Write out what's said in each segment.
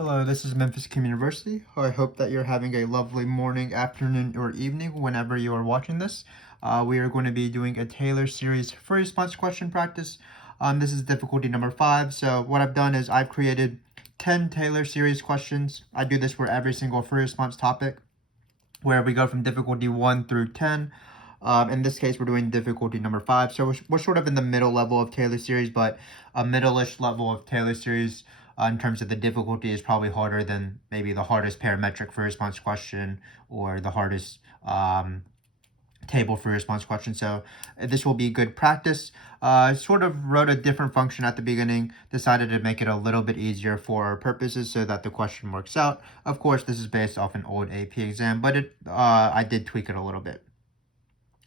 Hello, this is Memphis Communiversity. I hope that you're having a lovely morning, afternoon, or evening whenever you are watching this. We are going to be doing a Taylor Series free response question practice. This is difficulty number 5. So what I've done is I've created 10 Taylor Series questions. I do this for every single free response topic, where we go from difficulty 1 through 10. In this case, we're doing difficulty number 5. So we're sort of in the middle level of Taylor Series, but a middle-ish level of Taylor Series in terms of the difficulty is probably harder than maybe the hardest parametric free response question or the hardest table free response question. So this will be good practice. Sort of wrote a different function at the beginning, decided to make it a little bit easier for our purposes so that the question works out. Of course, this is based off an old AP exam, but I did tweak it a little bit.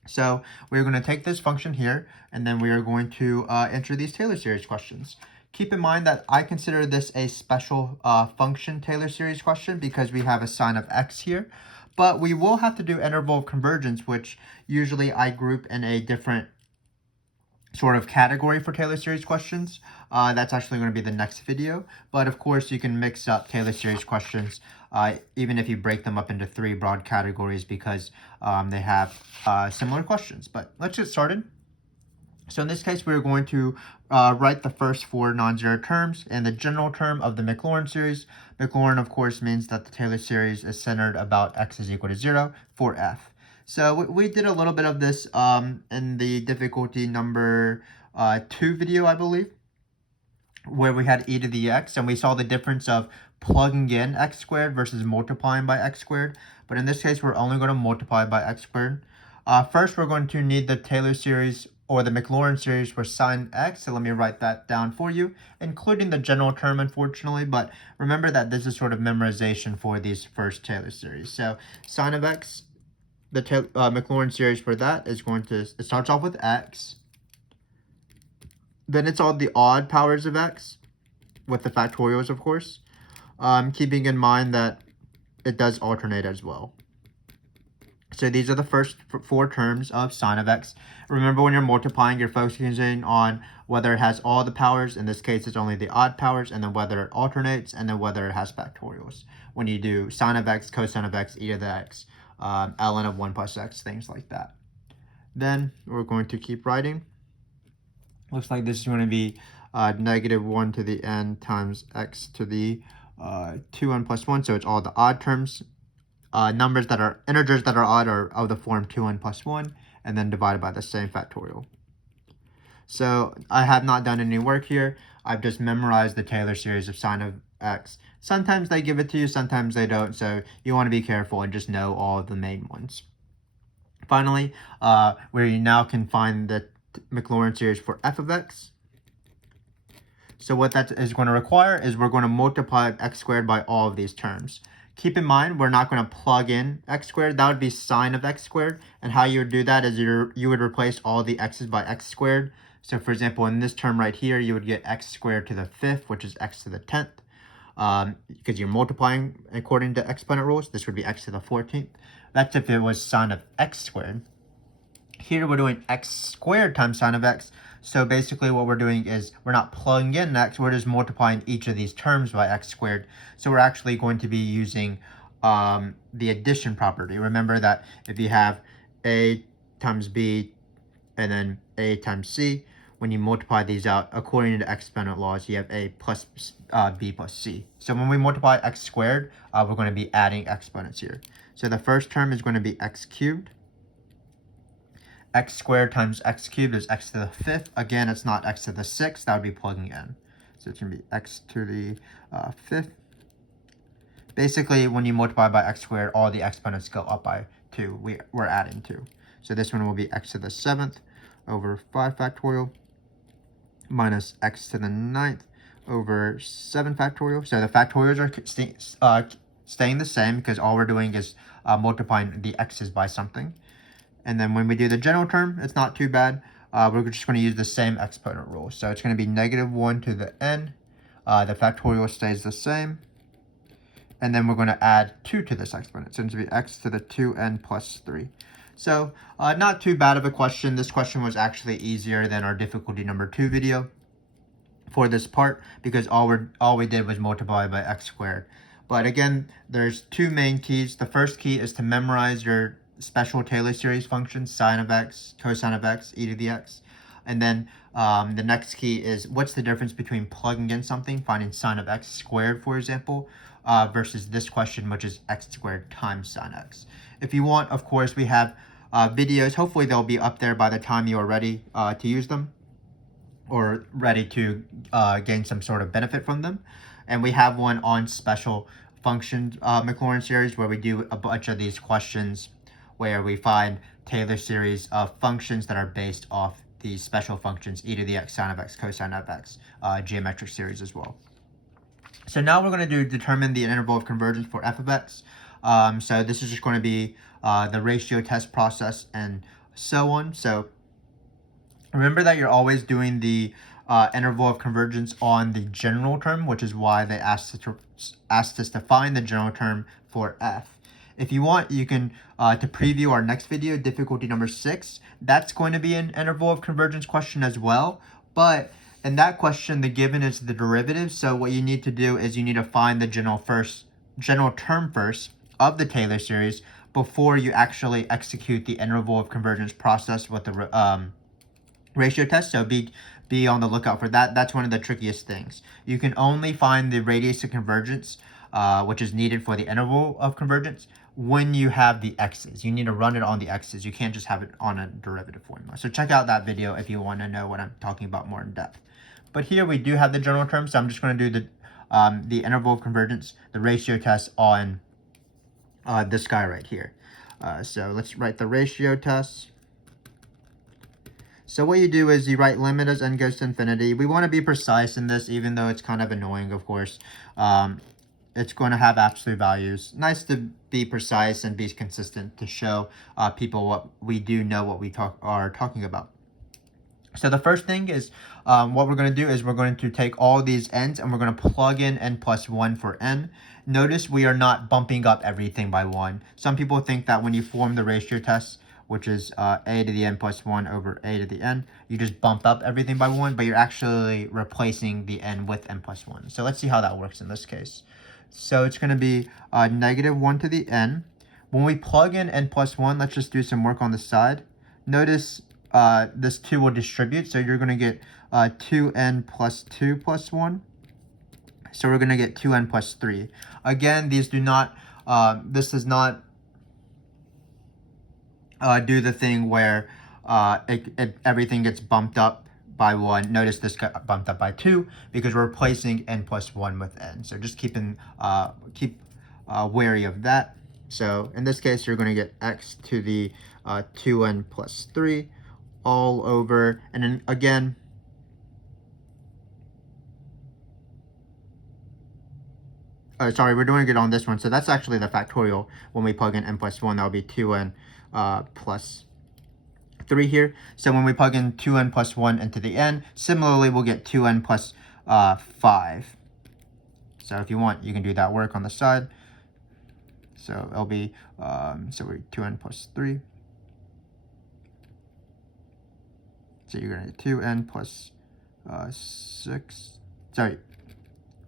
So we're going to take this function here, and then we are going to enter these Taylor series questions. Keep in mind that I consider this a special function Taylor series question because we have a sign of x here. But we will have to do interval of convergence, which usually I group in a different sort of category for Taylor series questions. That's actually going to be the next video. But of course, you can mix up Taylor series questions even if you break them up into 3 broad categories because they have similar questions. But let's get started. So in this case, we're going to write the first 4 non-zero terms and the general term of the Maclaurin series. Maclaurin, of course, means that the Taylor series is centered about x is equal to 0 for f. So we did a little bit of this in the difficulty number 2 video, I believe, where we had e to the x, and we saw the difference of plugging in x squared versus multiplying by x squared. But in this case, we're only going to multiply by x squared. First, we're going to need the Taylor series or the Maclaurin series for sine x. So let me write that down for you, including the general term, unfortunately. But remember that this is sort of memorization for these first Taylor series. So sine of x, the Maclaurin series for that is going to, it starts off with x. Then it's all the odd powers of x with the factorials, of course. Keeping in mind that it does alternate as well. So these are the first 4 terms of sine of x. Remember, when you're multiplying, you're focusing on whether it has all the powers. In this case, it's only the odd powers, and then whether it alternates, and then whether it has factorials. When you do sine of x, cosine of x, e to the x, ln of 1 plus x, things like that. Then we're going to keep writing. Looks like this is going to be negative 1 to the n times x to the 2n plus 1. So it's all the odd terms. Integers that are odd are of the form 2n plus 1, and then divided by the same factorial. So I have not done any work here. I've just memorized the Taylor series of sine of x. Sometimes they give it to you, sometimes they don't, so you want to be careful and just know all of the main ones. Finally, where you now can find the Maclaurin series for f of x. So what that is going to require is we're going to multiply x squared by all of these terms. Keep in mind, we're not going to plug in x squared. That would be sine of x squared. And how you would do that is you would replace all the x's by x squared. So for example, in this term right here, you would get x squared to the 5th, which is x to the 10th. Because you're multiplying according to exponent rules. This would be x to the 14th. That's if it was sine of x squared. Here we're doing x squared times sine of x. So basically what we're doing is we're not plugging in x, we're just multiplying each of these terms by x squared. So we're actually going to be using the addition property. Remember that if you have a times b and then a times c, when you multiply these out, according to exponent laws, you have a plus b plus c. So when we multiply x squared, we're going to be adding exponents here. So the first term is going to be x cubed. X squared times x cubed is x to the 5th. Again, it's not x to the 6th. That would be plugging in. So it's going to be x to the 5th. Basically, when you multiply by x squared, all the exponents go up by 2. We're adding 2. So this one will be x to the 7th over 5 factorial minus x to the 9th over 7 factorial. So the factorials are staying the same because all we're doing is multiplying the x's by something. And then when we do the general term, it's not too bad. We're just going to use the same exponent rule. So it's going to be negative 1 to the n. The factorial stays the same. And then we're going to add 2 to this exponent. So it's going to be x to the 2n plus 3. So not too bad of a question. This question was actually easier than our difficulty number 2 video. for this part, because all we did was multiply by x squared. But again, there's two main keys. The first key is to memorize your special Taylor series functions: sine of x, cosine of x, e to the x. And then the next key is what's the difference between plugging in something, finding sine of x squared, for example, versus this question, which is x squared times sine x. If you want, of course, we have videos. Hopefully they'll be up there by the time you are ready to use them, or ready to gain some sort of benefit from them. And we have one on special functions Maclaurin series, where we do a bunch of these questions where we find Taylor series of functions that are based off these special functions, e to the x, sine of x, cosine of x, geometric series as well. So now we're going to determine the interval of convergence for f of x. So this is just going to be the ratio test process and so on. So remember that you're always doing the interval of convergence on the general term, which is why they asked us to find the general term for f. If you want, you can, to preview our next video, difficulty number 6, that's going to be an interval of convergence question as well. But in that question, the given is the derivative. So what you need to do is you need to find the general term first of the Taylor series before you actually execute the interval of convergence process with the ratio test. So be on the lookout for that. That's one of the trickiest things. You can only find the radius of convergence, which is needed for the interval of convergence, when you have the x's. You need to run it on the x's. You can't just have it on a derivative formula. So check out that video if you want to know what I'm talking about more in depth. But here we do have the general term, so I'm just going to do the interval of convergence, the ratio test on this guy right here. So let's write the ratio test. So what you do is you write limit as n goes to infinity. We want to be precise in this, even though it's kind of annoying, of course. It's going to have absolute values. Nice to be precise and be consistent to show people what we do know, what we are talking about. So the first thing is what we're going to do is we're going to take all these n's and we're going to plug in n plus 1 for n. Notice we are not bumping up everything by 1. Some people think that when you form the ratio test, which is a to the n plus 1 over a to the n, you just bump up everything by 1, but you're actually replacing the n with n plus 1. So let's see how that works in this case. So it's going to be negative 1 to the n. When we plug in n plus 1, let's just do some work on the side. Notice this 2 will distribute, so you're going to get 2n plus 2 plus 1. So we're going to get 2n plus 3. Again, these do not, this does not do the thing where everything gets bumped up by 1. Notice this got bumped up by 2 because we're replacing n plus 1 with n. So just keep wary of that. So in this case, you're going to get x to the 2n plus 3 all over, and then again, sorry, we're doing it on this one. So that's actually the factorial. When we plug in n plus 1, that'll be 2n plus 3 here. So when we plug in 2n plus 1 into the n, similarly, we'll get 2n plus 5. So if you want, you can do that work on the side. So it'll be, so we're 2n plus 3. So you're going to get 2n plus 6. Sorry,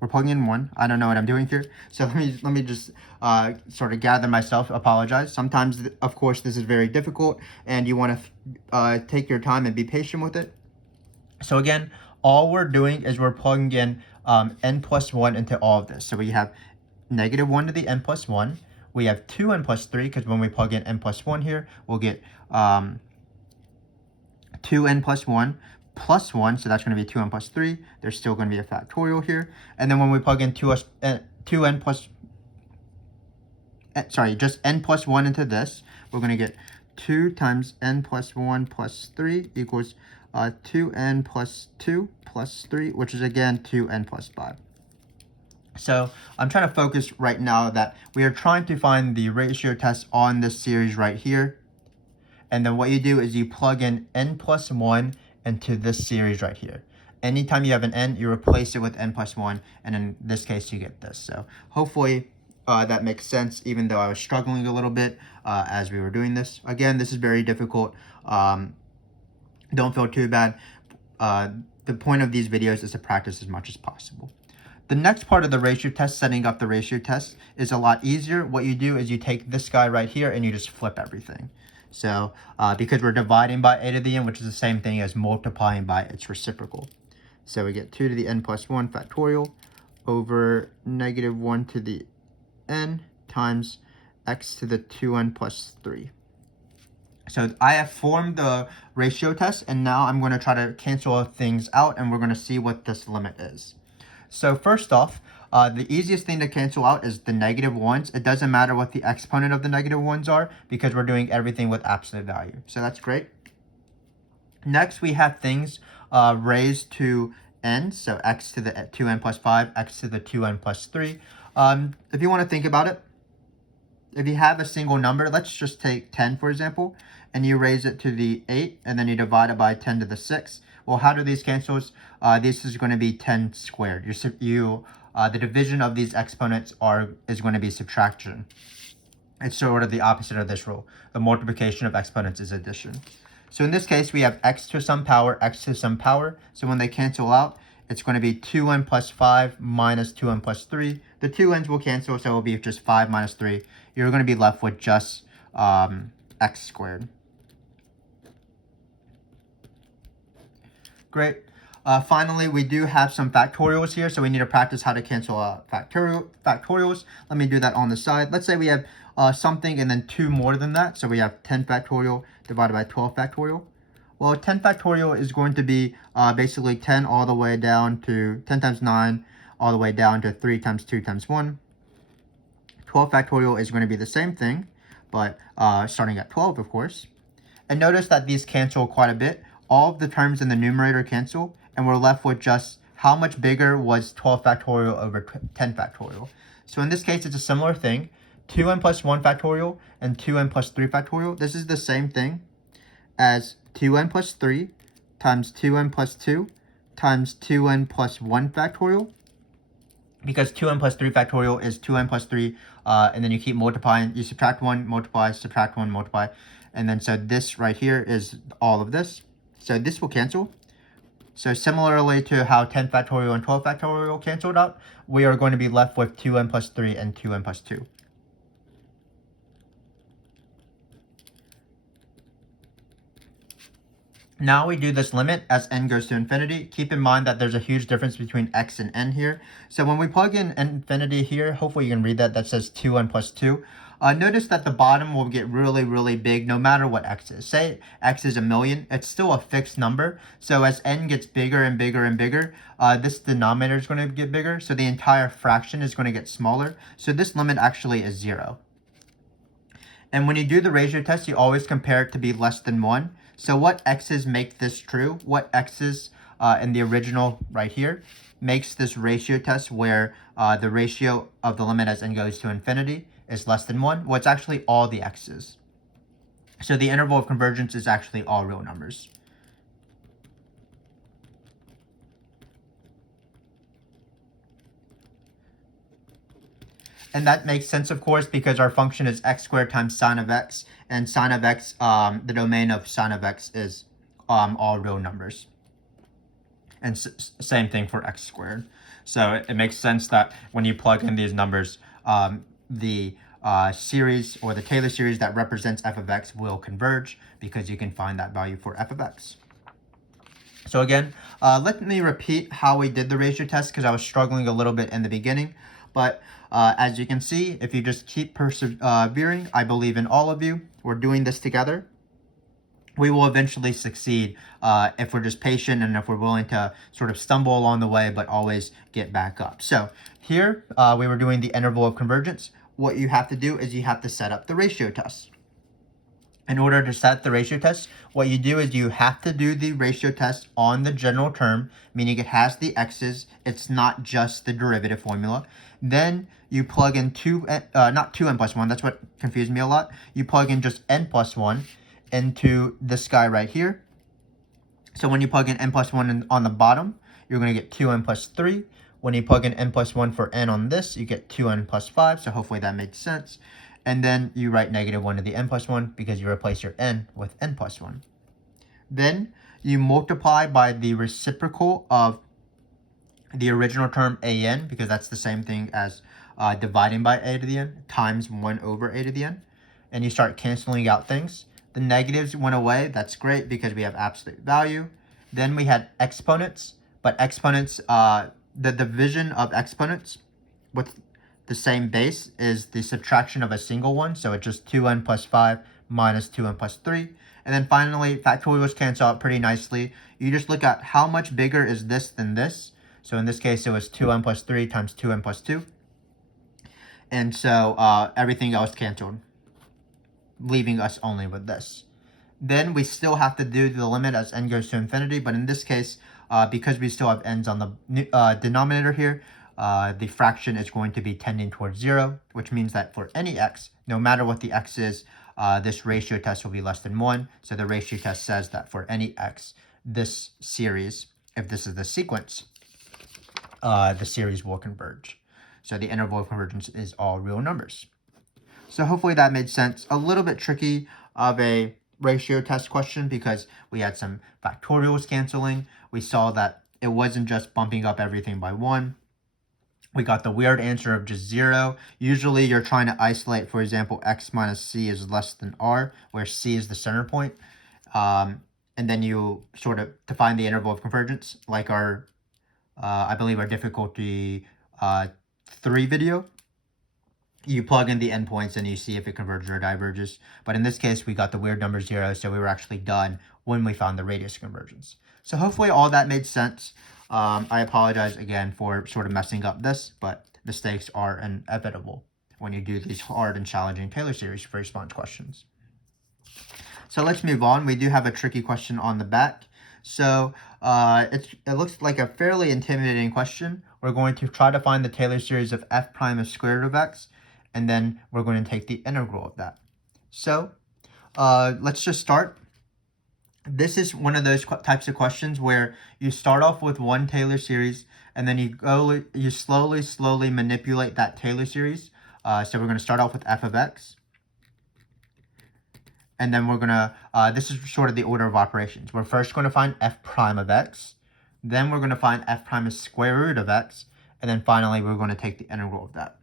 we're plugging in 1. I don't know what I'm doing here. So let me just sort of gather myself, apologize. Sometimes, of course, this is very difficult, and you want to take your time and be patient with it. So again, all we're doing is we're plugging in n plus 1 into all of this. So we have negative 1 to the n plus 1. We have 2n plus 3, because when we plug in n plus 1 here, we'll get 2n plus 1 plus 1, so that's going to be 2n plus 3. There's still going to be a factorial here. And then when we plug in just n plus 1 into this, we're going to get 2 times n plus 1 plus 3 equals 2n plus 2 plus 3, which is again 2n plus 5. So I'm trying to focus right now that we are trying to find the ratio test on this series right here. And then what you do is you plug in n plus 1 into this series right here. Anytime you have an n, you replace it with n plus 1, and in this case, you get this. So hopefully that makes sense, even though I was struggling a little bit as we were doing this. Again, this is very difficult. Don't feel too bad. the point of these videos is to practice as much as possible. The next part of the ratio test, setting up the ratio test, is a lot easier. What you do is you take this guy right here and you just flip everything. So because we're dividing by a to the n, which is the same thing as multiplying by its reciprocal. So we get 2 to the n plus 1 factorial over negative 1 to the n times x to the 2n plus 3. So I have formed the ratio test, and now I'm going to try to cancel things out, and we're going to see what this limit is. So first off, the easiest thing to cancel out is the negative ones. It doesn't matter what the exponent of the negative ones are because we're doing everything with absolute value. So that's great. Next, we have things raised to n, so x to the 2n plus 5, x to the 2n plus 3. If you want to think about it, if you have a single number, let's just take 10, for example, and you raise it to the 8, and then you divide it by 10 to the 6. Well, how do these cancel? This is going to be 10 squared. The division of these exponents is going to be subtraction. It's sort of the opposite of this rule. The multiplication of exponents is addition. So in this case, we have x to some power, x to some power. So when they cancel out, it's going to be 2n plus 5 minus 2n plus 3. The 2n's will cancel, so it will be just 5 minus 3. You're going to be left with just x squared. Great. Finally, we do have some factorials here, so we need to practice how to cancel out factorials. Let me do that on the side. Let's say we have something and then 2 more than that. So we have 10 factorial divided by 12 factorial. Well, 10 factorial is going to be basically 10 all the way down to 10 times 9 all the way down to 3 times 2 times 1. 12 factorial is going to be the same thing, but starting at 12, of course. And notice that these cancel quite a bit. All of the terms in the numerator cancel, and we're left with just how much bigger was 12 factorial over 10 factorial. So in this case, it's a similar thing. 2n plus 1 factorial and 2n plus 3 factorial. This is the same thing as 2n plus 3 times 2n plus 2 times 2n plus 1 factorial. Because 2n plus 3 factorial is 2n plus 3, and then you keep multiplying. You subtract 1, multiply, subtract 1, multiply. And then so this right here is all of this. So this will cancel. So similarly to how 10 factorial and 12 factorial canceled out, we are going to be left with 2n plus 3 and 2n plus 2. Now we do this limit as n goes to infinity. Keep in mind that there's a huge difference between x and n here. So when we plug in infinity here, hopefully you can read that says 2n plus 2. Notice that the bottom will get really, really big no matter what x is. Say x is 1,000,000, it's still a fixed number. So as n gets bigger and bigger and bigger, this denominator is going to get bigger. So the entire fraction is going to get smaller. So this limit actually is 0. And when you do the ratio test, you always compare it to be less than 1. So what x's make this true? What x's in the original right here makes this ratio test where the ratio of the limit as n goes to infinity is less than 1? Well, it's actually all the x's. So the interval of convergence is actually all real numbers. And that makes sense, of course, because our function is x squared times sine of x. And sine of x, the domain of sine of x is all real numbers. And same thing for x squared. So it makes sense that when you plug in these numbers, the series or the Taylor series that represents f of x will converge because you can find that value for f of x. So again, let me repeat how we did the ratio test because I was struggling a little bit in the beginning. But as you can see, if you just keep persevering, I believe in all of you. We're doing this together. We will eventually succeed if we're just patient and if we're willing to sort of stumble along the way, but always get back up. So here we were doing the interval of convergence. What you have to do is you have to set up the ratio test. In order to set the ratio test, what you do is you have to do the ratio test on the general term, meaning it has the x's. It's not just the derivative formula. Then you plug in not 2n plus 1. That's what confused me a lot. You plug in just n plus 1 into this guy right here. So when you plug in n plus 1 on the bottom, you're going to get 2n plus 3. When you plug in n plus 1 for n on this, you get 2n plus 5. So hopefully that makes sense. And then you write negative 1 to the n plus 1 because you replace your n with n plus 1. Then you multiply by the reciprocal of the original term an, because that's the same thing as dividing by a to the n, times 1 over a to the n. And you start canceling out things. The negatives went away. That's great because we have absolute value. Then we had exponents, but exponents, the division of exponents with the same base is the subtraction of a single one. So it's just 2n plus 5 minus 2n plus 3. And then finally, factorials cancel out pretty nicely. You just look at how much bigger is this than this. So in this case, it was 2n plus 3 times 2n plus 2. And so everything else canceled, leaving us only with this. Then we still have to do the limit as n goes to infinity. But in this case, because we still have n's on the denominator here, the fraction is going to be tending towards 0, which means that for any x, no matter what the x is, this ratio test will be less than 1. So the ratio test says that for any x, this series, if this is the sequence, the series will converge. So the interval of convergence is all real numbers. So hopefully that made sense. A little bit tricky of a ratio test question because we had some factorials canceling. We saw that it wasn't just bumping up everything by 1. We got the weird answer of just 0. Usually you're trying to isolate, for example, x minus c is less than r, where c is the center point. And then you sort of define the interval of convergence, like our, I believe our difficulty 3 video. You plug in the endpoints and you see if it converges or diverges. But in this case, we got the weird number 0, so we were actually done when we found the radius convergence. So hopefully all that made sense. I apologize again for sort of messing up this, but mistakes are inevitable when you do these hard and challenging Taylor series free response questions. So let's move on. We do have a tricky question on the back. So it looks like a fairly intimidating question. We're going to try to find the Taylor series of f prime of square root of x, and then we're going to take the integral of that. So let's just start. This is one of those types of questions where you start off with one Taylor series, and then you slowly manipulate that Taylor series. So we're going to start off with f of x. And then we're going to, this is sort of the order of operations. We're first going to find f prime of x. Then we're going to find f prime of square root of x. And then finally, we're going to take the integral of that.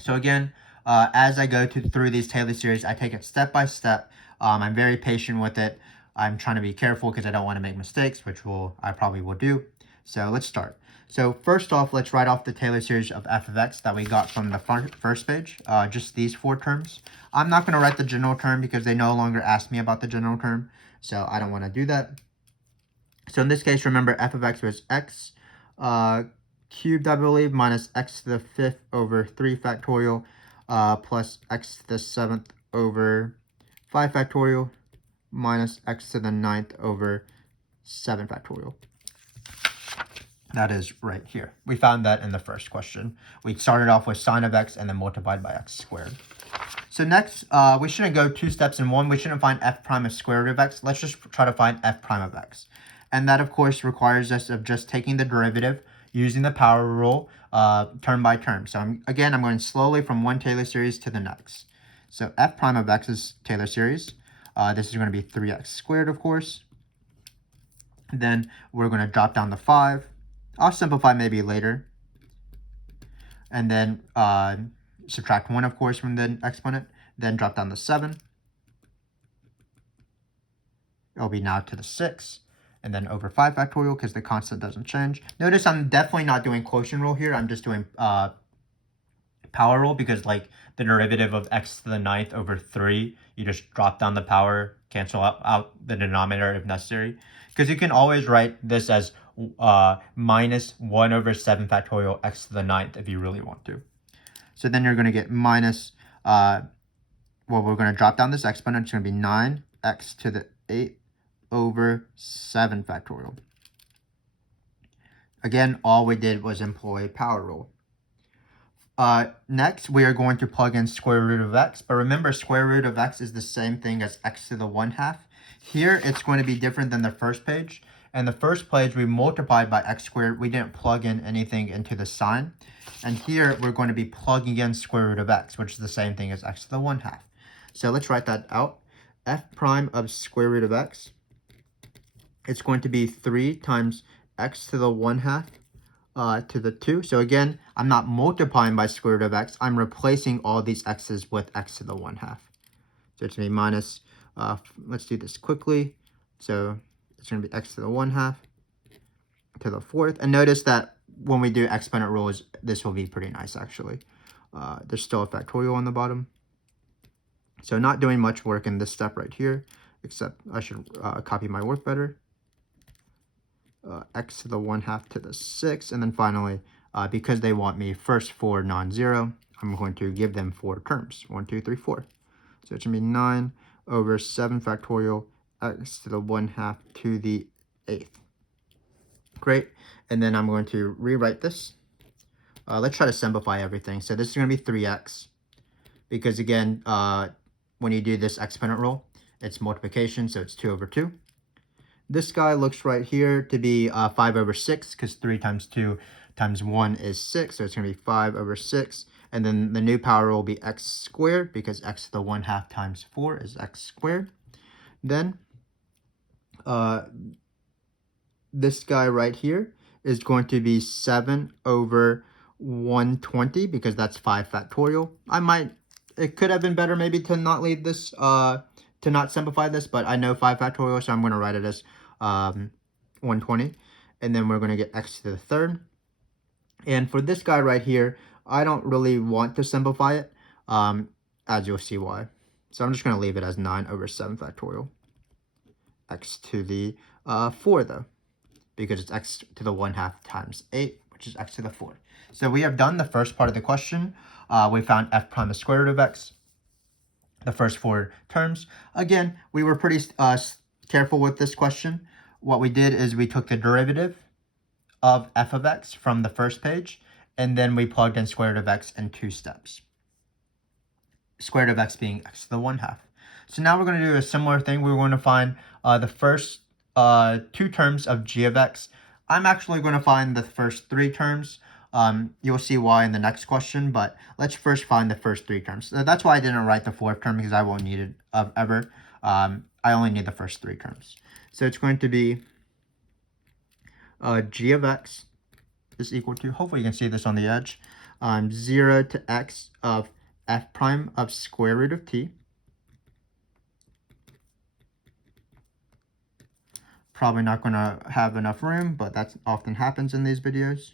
So again, as I go through these Taylor series, I take it step by step. I'm very patient with it. I'm trying to be careful because I don't want to make mistakes, which I probably will do. So let's start. So first off, let's write off the Taylor series of f of x that we got from the first page, just these 4 terms. I'm not going to write the general term because they no longer ask me about the general term, so I don't want to do that. So in this case, remember f of x was x cubed, I believe, minus x to the 5th over 3 factorial plus x to the 7th over 5 factorial minus x to the 9th over 7 factorial. That is right here. We found that in the first question. We started off with sine of x and then multiplied by x squared. So next, we shouldn't go 2 steps in one. We shouldn't find f prime of square root of x. Let's just try to find f prime of x. And that, of course, requires us of just taking the derivative using the power rule term by term. So I'm going slowly from one Taylor series to the next. So f prime of x is Taylor series. This is going to be 3x squared, of course. Then we're going to drop down the 5. I'll simplify maybe later. And then subtract 1, of course, from the exponent. Then drop down the 7. It'll be now to the 6. And then over 5 factorial because the constant doesn't change. Notice I'm definitely not doing quotient rule here. I'm just doing power rule because like the derivative of x to the 9th over 3, you just drop down the power, cancel out the denominator if necessary. Because you can always write this as minus 1 over 7 factorial x to the 9th if you really want to. So then you're going to get minus, well, we're going to drop down this exponent. It's going to be 9x to the 8th over 7 factorial. Again, all we did was employ power rule. Next, we are going to plug in square root of x. But remember, square root of x is the same thing as x to the 1/2. Here, it's going to be different than the first page. And the first page, we multiplied by x squared. We didn't plug in anything into the sign. And here, we're going to be plugging in square root of x, which is the same thing as x to the 1/2. So let's write that out. F prime of square root of x it's going to be 3 times x to the 1/2 to the 2. So again, I'm not multiplying by square root of x. I'm replacing all these x's with x to the 1/2. So it's going to be minus, let's do this quickly. So it's going to be x to the 1/2 to the 4th. And notice that when we do exponent rules, this will be pretty nice, actually. There's still a factorial on the bottom. So not doing much work in this step right here, except I should copy my work better. X to the 1/2 to the 6. And then finally, because they want me first for non-zero, I'm going to give them 4 terms. 1, 2, 3, 4. So it's going to be 9 over 7 factorial x to the 1/2 to the 8th. Great. And then I'm going to rewrite this. Let's try to simplify everything. So this is going to be 3x. Because again, when you do this exponent rule, it's multiplication, so it's 2 over 2. This guy looks right here to be 5 over 6, because 3 times 2 times 1 is 6, so it's going to be 5 over 6. And then the new power will be x squared, because x to the 1/2 times 4 is x squared. Then this guy right here is going to be 7 over 120, because that's 5 factorial. It could have been better maybe to not leave this, to not simplify this, but I know 5 factorial, so I'm going to write it as 120. And then we're going to get x to the 3rd. And for this guy right here, I don't really want to simplify it, as you'll see why. So I'm just going to leave it as 9 over 7 factorial. X to the 4 though, because it's x to the 1/2 times 8, which is x to the 4. So we have done the first part of the question. We found f prime the square root of x, the first 4 terms. Again, we were pretty careful with this question. What we did is we took the derivative of f of x from the first page, and then we plugged in square root of x in 2 steps. Square root of x being x to the 1/2. So now we're going to do a similar thing. We're going to find the first 2 terms of g of x. I'm actually going to find the first 3 terms. You'll see why in the next question, but let's first find the first 3 terms. So that's why I didn't write the 4th term, because I won't need it ever. I only need the first 3 terms. So it's going to be g of x is equal to, hopefully you can see this on the edge, 0 to x of f prime of square root of t. Probably not going to have enough room, but that often happens in these videos.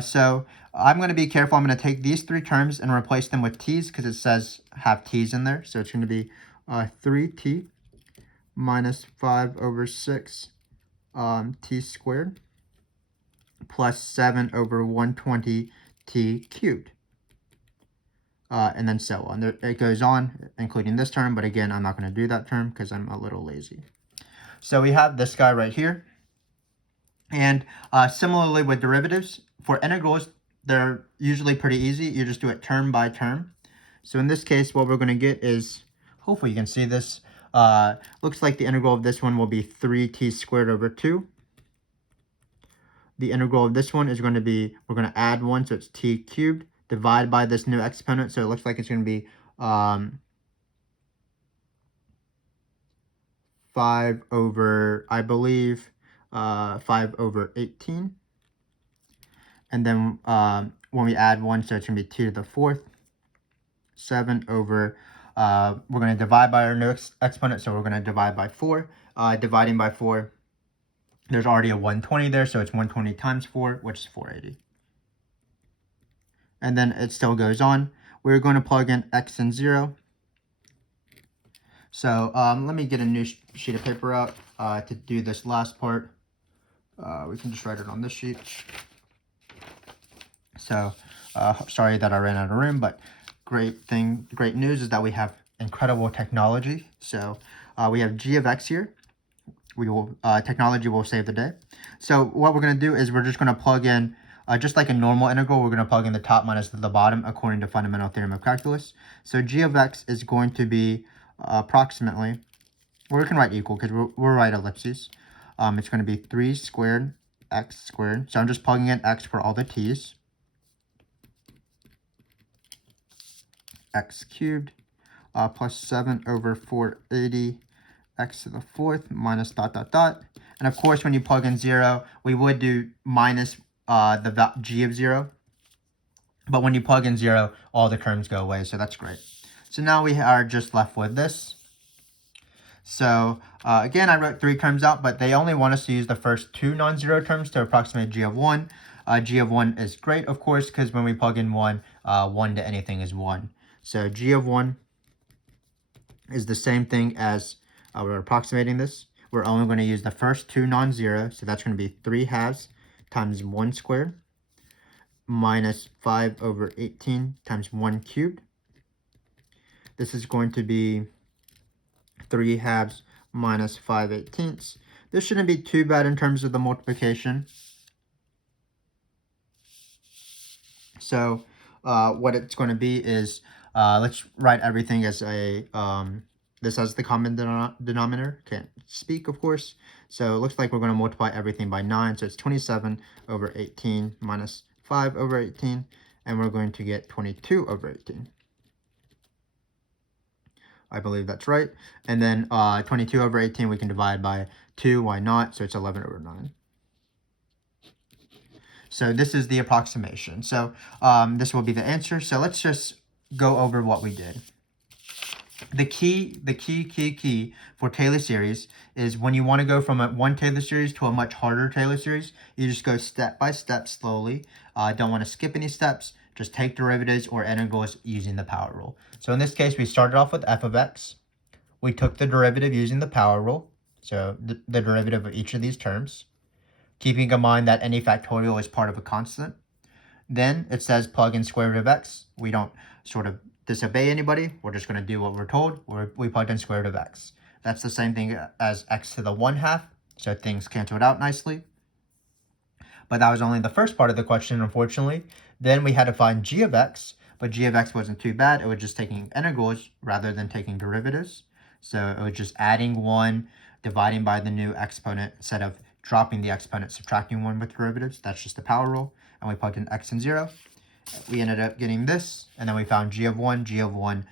So I'm going to be careful. I'm going to take these 3 terms and replace them with t's, because it says have t's in there. So it's going to be 3t minus 5 over 6 t squared plus 7 over 120 t cubed. And then so on. It goes on, including this term, but again, I'm not going to do that term because I'm a little lazy. So we have this guy right here. And similarly with derivatives, for integrals, they're usually pretty easy. You just do it term by term. So in this case, what we're going to get is, hopefully you can see this, looks like the integral of this one will be 3t squared over 2. The integral of this one is going to be, we're going to add 1, so it's t cubed, divide by this new exponent, so it looks like it's going to be 5 over, I believe, 5 over 18. And then when we add 1, so it's going to be 2 to the 4th. 7 over, we're going to divide by our new exponent, so we're going to divide by 4. Dividing by 4, there's already a 120 there, so it's 120 times 4, which is 480. And then it still goes on. We're going to plug in x and 0. So let me get a new sheet of paper out to do this last part. We can just write it on this sheet. So sorry that I ran out of room, but great news is that we have incredible technology. So we have g of x here. Technology will save the day. So what we're going to do is we're just going to plug in, just like a normal integral, we're going to plug in the top minus the bottom according to fundamental theorem of calculus. So g of x is going to be approximately, or we can write equal because we'll write ellipses. It's going to be 3 squared x squared. So I'm just plugging in x for all the t's. X cubed plus 7 over 480 x to the 4th minus dot dot dot. And of course, when you plug in 0, we would do minus the g of 0. But when you plug in 0, all the terms go away, so that's great. So now we are just left with this. So again, I wrote 3 terms out, but they only want us to use the first 2 non-zero terms to approximate g of 1. G of 1 is great, of course, because when we plug in 1, 1 to anything is 1. So g of 1 is the same thing as we're approximating this. We're only going to use the first 2 non-zero, so that's going to be 3 halves times 1 squared minus 5 over 18 times 1 cubed. This is going to be 3 halves minus 5/18. This shouldn't be too bad in terms of the multiplication. So what it's going to be is, let's write everything as a, this as the common denominator. Can't speak, of course. So it looks like we're going to multiply everything by 9. So it's 27 over 18 minus 5 over 18. And we're going to get 22 over 18. I believe that's right. And then 22 over 18 we can divide by 2. Why not? So it's 11 over 9. So this is the approximation. So this will be the answer. So let's just go over what we did. The key for Taylor series is when you want to go from one Taylor series to a much harder Taylor series, you just go step by step slowly. Don't want to skip any steps. Just take derivatives or integrals using the power rule. So in this case, we started off with f of x. We took the derivative using the power rule. So the derivative of each of these terms, keeping in mind that any factorial is part of a constant. Then it says plug in square root of x. We don't sort of disobey anybody. We're just going to do what we're told. We plugged in square root of x. That's the same thing as x to the 1/2. So things cancel it out nicely. But that was only the first part of the question, unfortunately. Then we had to find g of x. But g of x wasn't too bad. It was just taking integrals rather than taking derivatives. So it was just adding 1, dividing by the new exponent instead of dropping the exponent, subtracting 1 with derivatives. That's just the power rule. And we plugged in x and 0. We ended up getting this. And then we found g of 1. G of 1,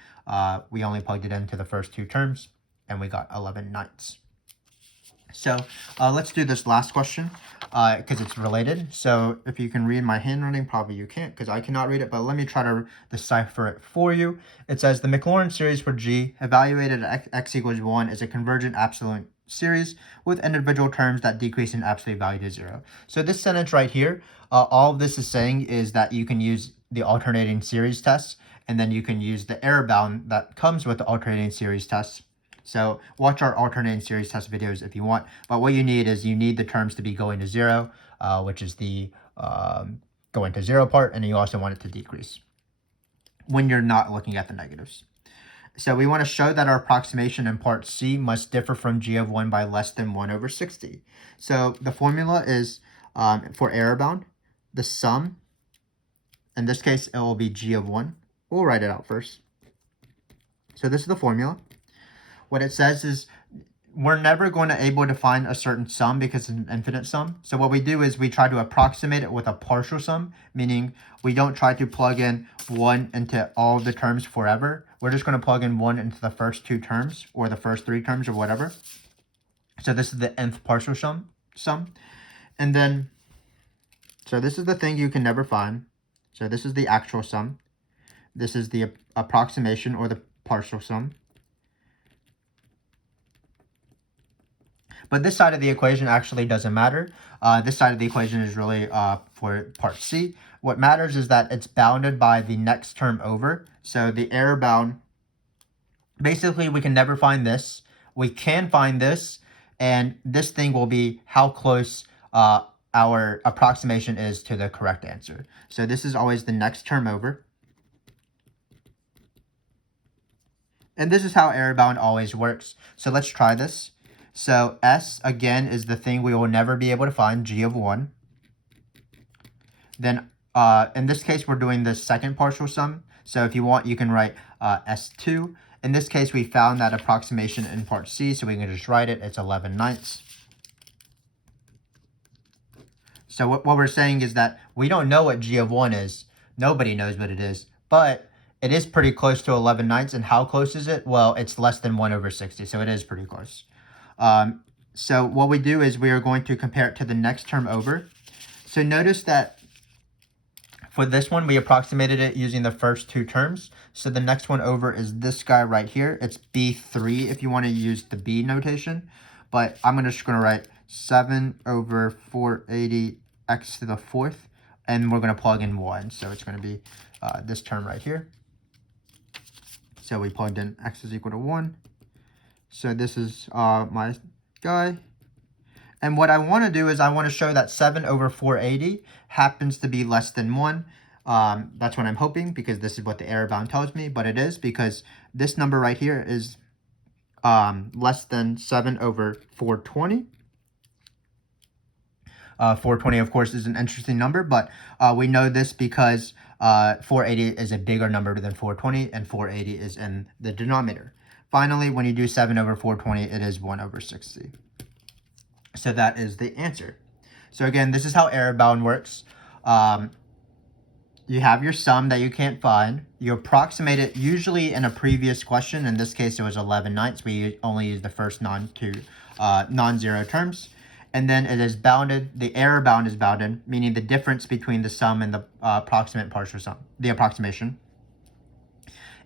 we only plugged it into the first 2 terms. And we got 11/9. So let's do this last question because it's related. So if you can read my handwriting, probably you can't because I cannot read it, but let me try to decipher it for you. It says the Maclaurin series for G evaluated at x equals 1 is a convergent absolute series with individual terms that decrease in absolute value to 0. So this sentence right here, all of this is saying is that you can use the alternating series test, and then you can use the error bound that comes with the alternating series test. So watch our alternating series test videos if you want. But what you need is the terms to be going to 0, which is the going to 0 part, and you also want it to decrease when you're not looking at the negatives. So we want to show that our approximation in part C must differ from g of 1 by less than 1 over 60. So the formula is for error bound, the sum, in this case it will be g of 1. We'll write it out first. So this is the formula. What it says is we're never going to able to find a certain sum because it's an infinite sum. So what we do is we try to approximate it with a partial sum, meaning we don't try to plug in 1 into all of the terms forever. We're just going to plug in 1 into the first 2 terms or the first 3 terms or whatever. So this is the nth partial sum. And then, so this is the thing you can never find. So this is the actual sum. This is the approximation or the partial sum. But this side of the equation actually doesn't matter. This side of the equation is really for part C. What matters is that it's bounded by the next term over. So the error bound, basically we can never find this. We can find this, and this thing will be how close our approximation is to the correct answer. So this is always the next term over. And this is how error bound always works. So let's try this. So S, again, is the thing we will never be able to find, g of 1. Then in this case, we're doing the second partial sum. So if you want, you can write S2. In this case, we found that approximation in part C, so we can just write it. It's 11/9. So what we're saying is that we don't know what g of 1 is. Nobody knows what it is. But it is pretty close to 11/9. And how close is it? Well, it's less than 1 over 60, so it is pretty close. So what we do is we are going to compare it to the next term over. So notice that for this one, we approximated it using the first two terms. So the next one over is this guy right here. It's B3 if you want to use the B notation. But I'm just going to write 7 over 480 x to the fourth. And we're going to plug in 1. So it's going to be this term right here. So we plugged in x is equal to 1. So this is my guy. And what I want to do is I want to show that 7 over 480 happens to be less than 1. That's what I'm hoping, because this is what the error bound tells me. But it is, because this number right here is less than 7 over 420. 420, of course, is an interesting number, but we know this because 480 is a bigger number than 420, and 480 is in the denominator. Finally, when you do 7 over 420, it is 1 over 60. So that is the answer. So again, this is how error bound works. You have your sum that you can't find. You approximate it usually in a previous question. In this case, it was 11/9. We only use the first non-zero terms. And then it is bounded. The error bound is bounded, meaning the difference between the sum and the approximate partial sum, the approximation,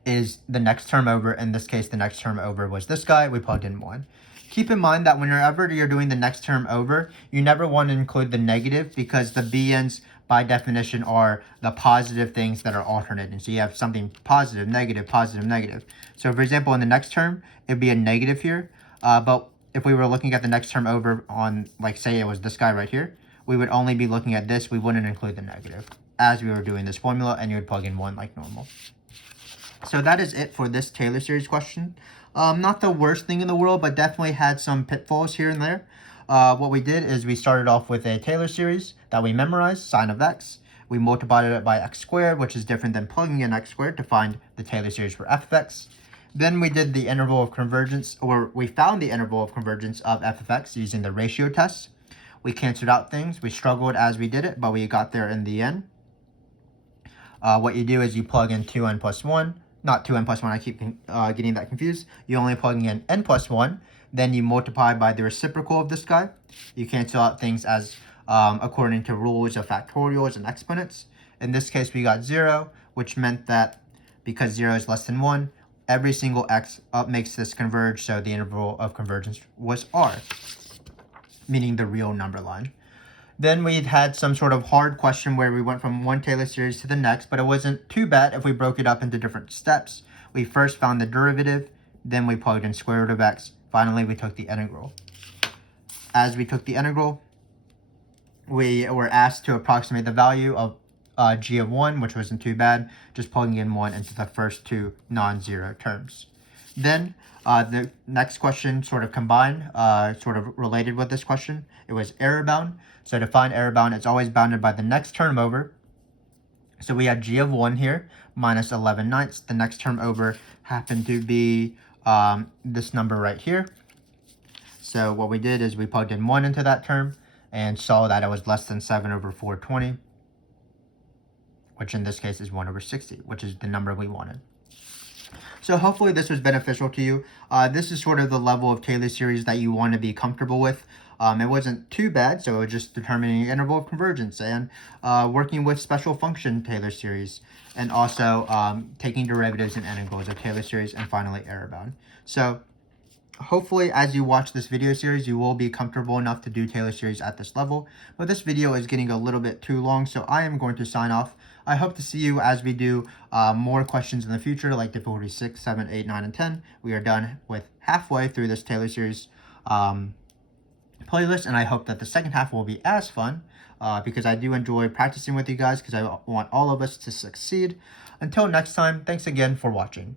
is the next term over. In this case, the next term over was this guy. We plugged in 1. Keep in mind that whenever you're doing the next term over, you never want to include the negative, because the bn's by definition are the positive things that are alternating. So you have something positive, negative, positive, negative. So for example, in the next term, it'd be a negative here. But if we were looking at the next term over on, like, say it was this guy right here, we would only be looking at this. We wouldn't include the negative as we were doing this formula, and you would plug in 1 like normal. So that is it for this Taylor series question. Not the worst thing in the world, but definitely had some pitfalls here and there. What we did is we started off with a Taylor series that we memorized, sine of x. We multiplied it by x squared, which is different than plugging in x squared to find the Taylor series for f of x. Then we did the interval of convergence, or we found the interval of convergence of f of x using the ratio test. We canceled out things. We struggled as we did it, but we got there in the end. What you do is you plug in 2n plus 1. Not 2n plus 1, I keep getting that confused. You're only plugging in n plus 1. Then you multiply by the reciprocal of this guy. You cancel out things as according to rules of factorials and exponents. In this case, we got 0, which meant that because 0 is less than 1, every single x makes this converge, so the interval of convergence was r, meaning the real number line. Then we had some sort of hard question where we went from one Taylor series to the next, but it wasn't too bad if we broke it up into different steps. We first found the derivative, then we plugged in square root of x. Finally, we took the integral. As we took the integral, we were asked to approximate the value of g of 1, which wasn't too bad, just plugging in 1 into the first two non-zero terms. Then the next question sort of combined, sort of related with this question. It was error bound. So to find error bound, it's always bounded by the next term over. So we had g of 1 here, minus 11/9. The next term over happened to be this number right here. So what we did is we plugged in 1 into that term and saw that it was less than 7 over 420, which in this case is 1 over 60, which is the number we wanted. So hopefully this was beneficial to you. This is sort of the level of Taylor series that you want to be comfortable with. It wasn't too bad, so it was just determining interval of convergence and working with special function Taylor series, and also taking derivatives and integrals of Taylor series, and finally error bound. So hopefully as you watch this video series, you will be comfortable enough to do Taylor series at this level. But this video is getting a little bit too long, so I am going to sign off. I hope to see you as we do more questions in the future, like difficulty 6, 7, 8, 9, and 10. We are done with halfway through this Taylor series playlist, and I hope that the second half will be as fun because I do enjoy practicing with you guys, because I want all of us to succeed. Until next time, thanks again for watching.